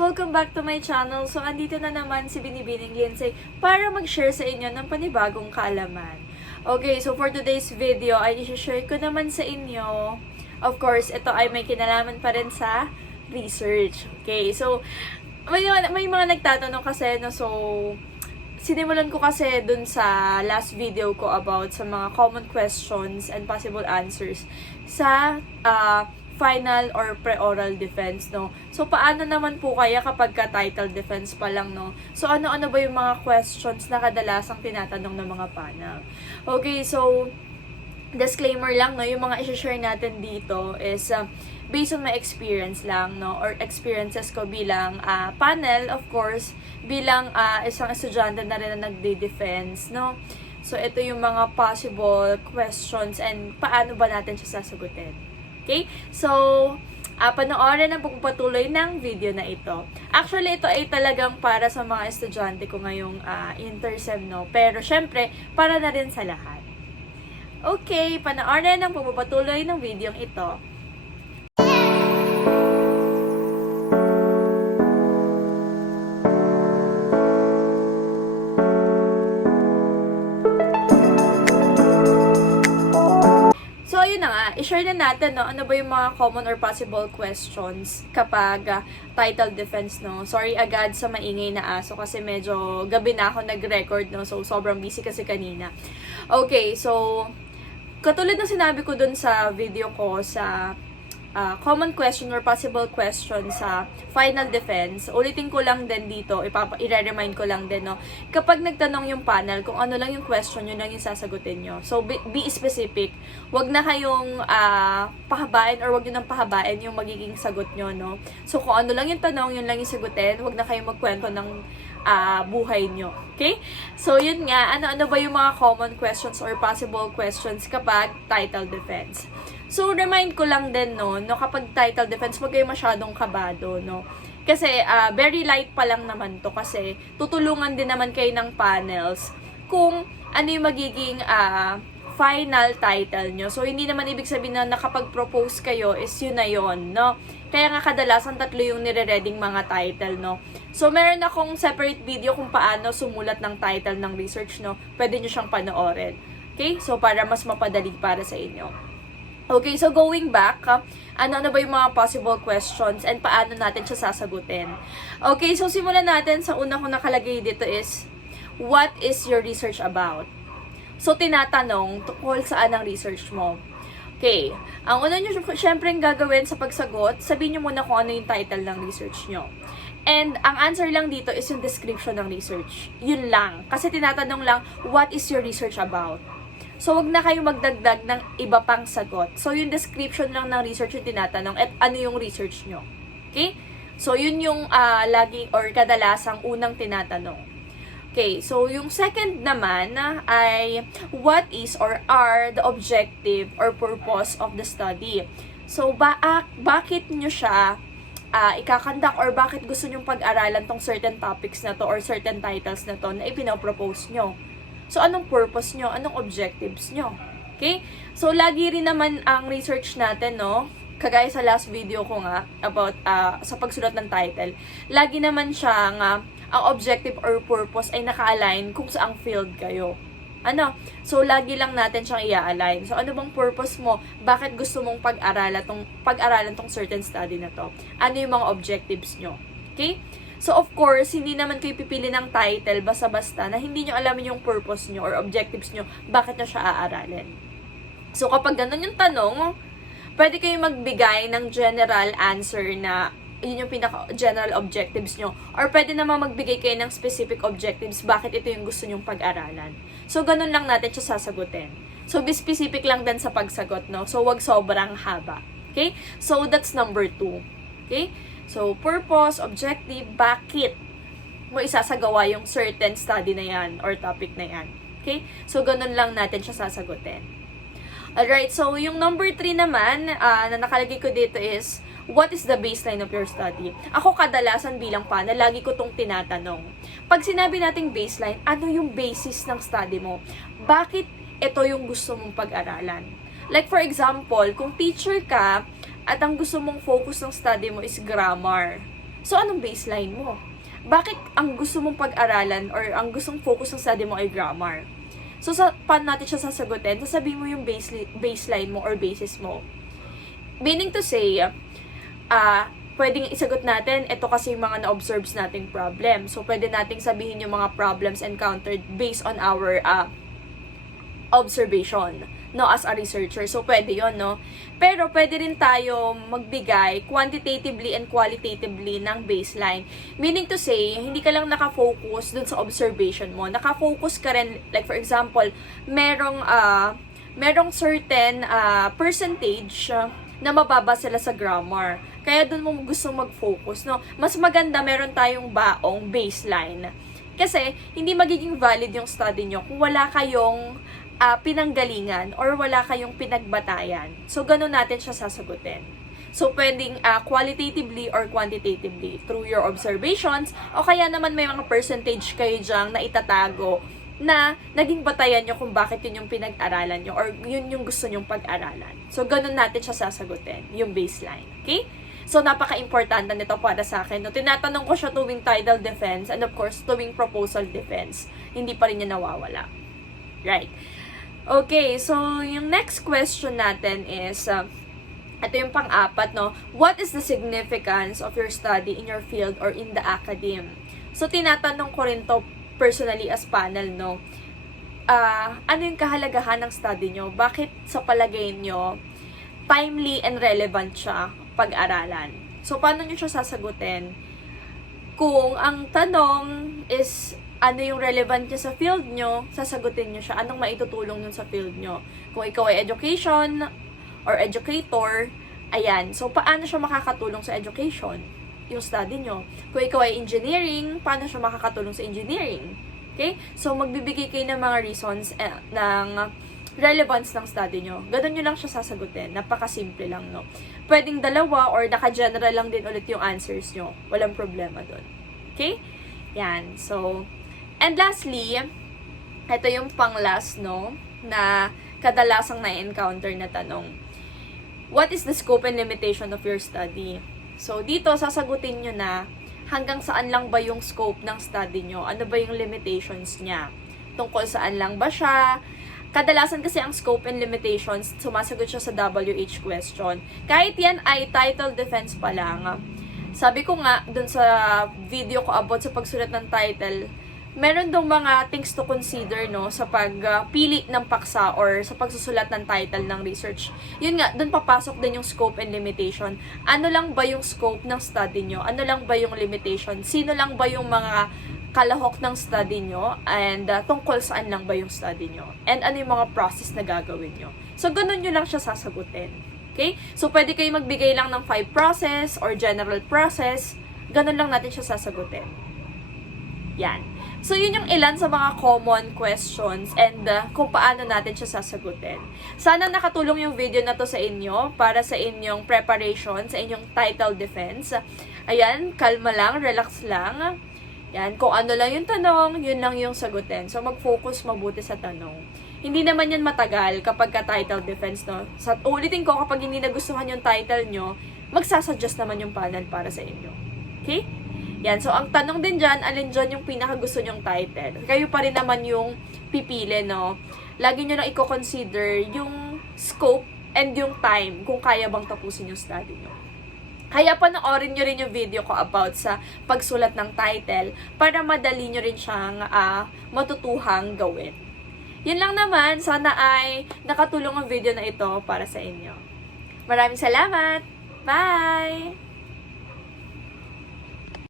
Welcome back to my channel. So, andito na naman si Binibining Lindsay para mag-share sa inyo ng panibagong kaalaman. Okay, so for today's video ay i-share ko naman sa inyo. Of course, ito ay may kinalaman pa rin sa research. Okay, so may mga nagtatanong kasi, no, so sinimulan ko kasi dun sa last video ko about sa mga common questions and possible answers sa final or pre-oral defense, no? So, paano naman po kaya kapag ka-title defense pa lang, no? So, ano-ano ba yung mga questions na kadalasang tinatanong ng mga panel? Okay, so, disclaimer lang, no? Yung mga i-share natin dito is based on my experience lang, no? Or experiences ko bilang panel, of course, bilang isang estudyante na rin na nagde-defense, no? So, ito yung mga possible questions and paano ba natin siya sasagutin. Okay? So, panoorin ang pagpapatuloy ng video na ito. Actually, ito ay talagang para sa mga estudyante ko ngayong intersem, no? Pero, syempre, para na rin sa lahat. Okay, panoorin ang pagpapatuloy ng video ito. Yun na nga, i-share na natin, no, ano ba yung mga common or possible questions kapag title defense, no. Sorry agad sa maingay na aso kasi medyo gabi na ako nag-record, no, so sobrang busy kasi kanina. Okay, so katulad ng sinabi ko dun sa video ko sa common question or possible question sa final defense, ulitin ko lang din dito, i-remind ko lang din, no, kapag nagtanong yung panel, kung ano lang yung question, yun lang yung sasagutin nyo. So, be specific. Wag na kayong pahabain or wag nyo nang pahabain yung magiging sagot nyo, no. So, kung ano lang yung tanong, yun lang yung sagutin. Wag na kayong magkwento ng buhay nyo. Okay? So, yun nga, ano-ano ba yung mga common questions or possible questions kapag title defense? So, remind ko lang din, no, kapag title defense, wag kayo masyadong kabado, no. Kasi, very light pa lang naman to kasi tutulungan din naman kayo ng panels kung ano yung magiging final title nyo. So, hindi naman ibig sabihin na nakapag-propose kayo is yun na yun, no. Kaya nga kadalasan tatlo yung nire-reading mga title, no. So, meron akong separate video kung paano sumulat ng title ng research, no. Pwede nyo siyang panoorin. Okay? So, para mas mapadali para sa inyo. Okay, so going back, ano ba yung mga possible questions and paano natin siya sasagutin? Okay, so simulan natin sa una kong nakalagay dito is, what is your research about? So, tinatanong tungkol saan ang research mo. Okay, ang una nyo syempre gagawin sa pagsagot, sabihin nyo muna kung ano yung title ng research nyo. And ang answer lang dito is yung description ng research. Yun lang. Kasi tinatanong lang, what is your research about? So, wag na kayo magdagdag ng iba pang sagot. So, yung description lang ng research yung tinatanong at ano yung research nyo. Okay? So, yun yung lagi or kadalasang unang tinatanong. Okay, so yung second naman ay what is or are the objective or purpose of the study? So, bakit nyo siya ikakandak or bakit gusto nyong pag-aralan tong certain topics na to or certain titles na to na ipinapropose nyo? So, anong purpose nyo? Anong objectives nyo? Okay? So, lagi rin naman ang research natin, no? Kagaya sa last video ko nga, about sa pagsulat ng title, lagi naman siya nga, ang objective or purpose ay naka-align kung saang field kayo. Ano? So, lagi lang natin siyang i-align. So, ano bang purpose mo? Bakit gusto mong pag-aralan tong certain study na to? Ano yung mga objectives nyo? Okay? So, of course, hindi naman kayo pipili ng title basta-basta na hindi nyo alam yung purpose nyo or objectives nyo, bakit nyo siya aaralin. So, kapag ganun yung tanong, pwede kayo magbigay ng general answer na yun yung pinaka-general objectives nyo. Or pwede naman magbigay kayo ng specific objectives, bakit ito yung gusto nyong pag-aralan. So, ganun lang natin siya sasagutin. So, be specific lang din sa pagsagot, no? So, wag sobrang haba. Okay? So, that's number 2. Okay? So, purpose, objective, bakit mo isasagawa yung certain study na yan or topic na yan. Okay? So, ganun lang natin siya sasagutin. Alright, so yung number 3 naman na nakalagay ko dito is, what is the baseline of your study? Ako kadalasan bilang panel, lagi ko tong tinatanong. Pag sinabi nating baseline, ano yung basis ng study mo? Bakit ito yung gusto mong pag-aralan? Like for example, kung teacher ka, at ang gusto mong focus ng study mo is grammar. So, anong baseline mo? Bakit ang gusto mong pag-aralan or ang gustong focus ng study mo ay grammar? So, paano natin siya sasagutin? Sasabihin mo yung baseline mo or basis mo. Meaning to say, pwedeng isagot natin, ito kasi yung mga na-observes nating problem. So, pwede nating sabihin yung mga problems encountered based on our observation, no, as a researcher. So, pwede yon, no? Pero, pwede rin tayo magbigay quantitatively and qualitatively ng baseline. Meaning to say, hindi ka lang nakafocus dun sa observation mo. Nakafocus ka rin, like for example, merong certain percentage na mababa sila sa grammar. Kaya dun mo gusto mag-focus, no? Mas maganda meron tayong baong baseline. Kasi, hindi magiging valid yung study nyo kung wala kayong pinanggalingan or wala kayong pinagbatayan. So, ganun natin siya sasagutin. So, pwedeng qualitatively or quantitatively through your observations o kaya naman may mga percentage kayo dyang na itatago na naging batayan nyo kung bakit yun yung pinag-aralan nyo or yun yung gusto nyong pag-aralan. So, ganun natin siya sasagutin, yung baseline. Okay? So, napaka-importante nito para sa akin. No, tinatanong ko siya tuwing title defense and of course, tuwing proposal defense. Hindi pa rin niya nawawala. Right. Okay, so yung next question natin is, ito yung pang-apat, no? What is the significance of your study in your field or in the academe? So, tinatanong ko rin to personally as panel, no? Ano yung kahalagahan ng study nyo? Bakit sa palagay nyo timely and relevant siya pag-aralan? So, paano nyo siya sasagutin? Kung ang tanong is, ano yung relevant niya sa field nyo, sasagutin nyo siya. Anong maitutulong nun sa field nyo? Kung ikaw ay education or educator, ayan. So, paano siya makakatulong sa education? Yung study nyo. Kung ikaw ay engineering, paano siya makakatulong sa engineering? Okay? So, magbibigay kayo ng mga reasons ng relevance ng study nyo. Ganun nyo lang siya sasagutin. Napakasimple lang, no? Pwedeng dalawa or naka-general lang din ulit yung answers nyo. Walang problema dun. Okay? Yan. So, and lastly, ito yung pang-last, no, na kadalasang na-encounter na tanong. What is the scope and limitation of your study? So, dito, sasagutin nyo na hanggang saan lang ba yung scope ng study nyo? Ano ba yung limitations niya? Tungkol saan lang ba siya? Kadalasan kasi ang scope and limitations, sumasagot siya sa WH question. Kahit yan ay title defense pa lang. Sabi ko nga, dun sa video ko about sa pagsulat ng title, meron dong mga things to consider, no, sa pagpili ng paksa or sa pagsusulat ng title ng research. Yun nga, dun papasok din yung scope and limitation. Ano lang ba yung scope ng study nyo? Ano lang ba yung limitation? Sino lang ba yung mga kalahok ng study nyo? And tungkol saan lang ba yung study nyo? And ano yung mga process na gagawin nyo? So, ganun nyo lang siya sasagutin. Okay? So, pwede kayo magbigay lang ng 5 process or general process. Ganun lang natin siya sasagutin. Yan. So, yun yung ilan sa mga common questions and kung paano natin siya sasagutin. Sana nakatulong yung video na to sa inyo para sa inyong preparation, sa inyong title defense. Ayan, kalma lang, relax lang. Yan, kung ano lang yung tanong, yun lang yung sagutin. So, mag-focus mabuti sa tanong. Hindi naman yan matagal kapag ka-title defense, no? Sa ulitin ko, kapag hindi nagustuhan yung title nyo, magsasuggest naman yung panel para sa inyo. Okay? Yan, so ang tanong din dyan, alin dyan yung pinakagusto nyong title. Kayo pa rin naman yung pipili, no? Lagi nyo lang i-consider yung scope and yung time kung kaya bang tapusin yung study nyo. Kaya panoorin nyo rin yung video ko about sa pagsulat ng title para madali nyo rin siyang matutuhang gawin. Yun lang naman, sana ay nakatulong ang video na ito para sa inyo. Maraming salamat! Bye!